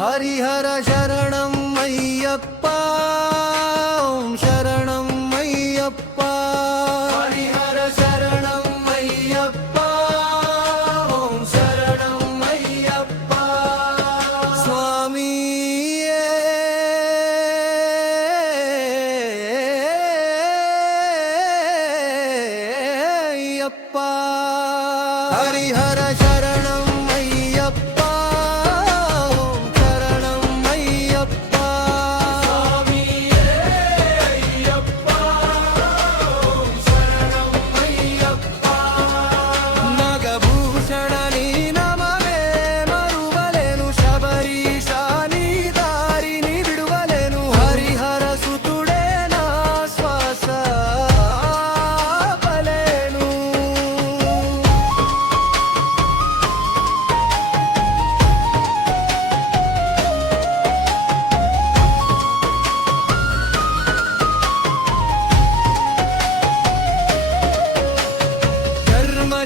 హరిహర శరణం అయ్యప్ప, ఓం శరణం అయ్యప్ప. హరిహర శరణం అయ్యప్ప, ఓం శరణం అయ్యప్ప. స్వామి అయ్యప్ప. హరిహర శరణం అయ్యప్ప,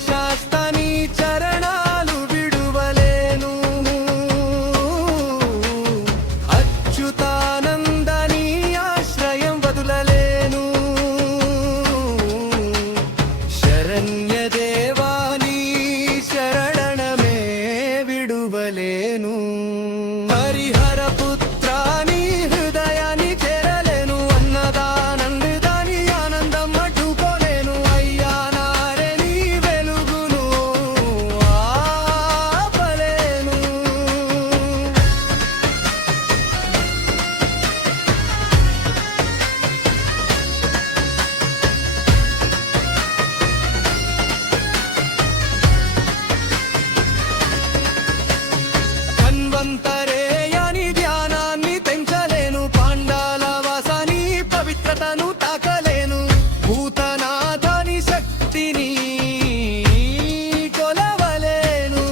శాస్త్రాని చరణాలు విడువలేను, అచ్యుతానందని ఆశ్రయం వదులలేను. శరణ్య దేవాని శరణమే విడువలేను. హరిహర పుత్రాని హృదయాన్ని చేరలేను, అన్నదానందాని ఆనందం అడ్డుకోలేను. అయ్యా ధన్వంతరేయని ధ్యానాన్ని తెంచలేను, పాండాల వాసాని పవిత్రతను తాకలేను. భూతనాథని శక్తిని కొలవలేను,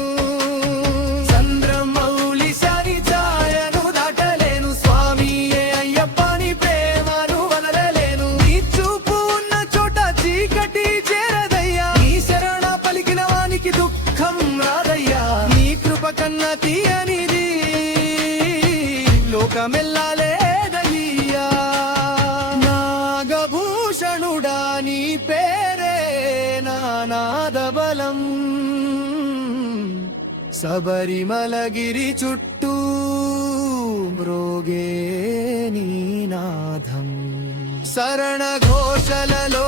చంద్రమౌళి శని ఛాయను దాటలేను. స్వామి అయ్యప్పని ప్రేమను వదలలేను. నీ చూపు ఉన్న చోట చీకటి చేరదయ్యా, నీ శరణ పలికిన వానికి దుఃఖం రాదయ్యా. నీ కృప కన్నా తీయనిది లోకమెల్లాలేదయ్యా. నాగభూషణుడా నీ పేరే నానాదబలం, శబరిమలగిరి చుట్టూ మ్రోగే నీ నాదం. శరణ ఘోషలలో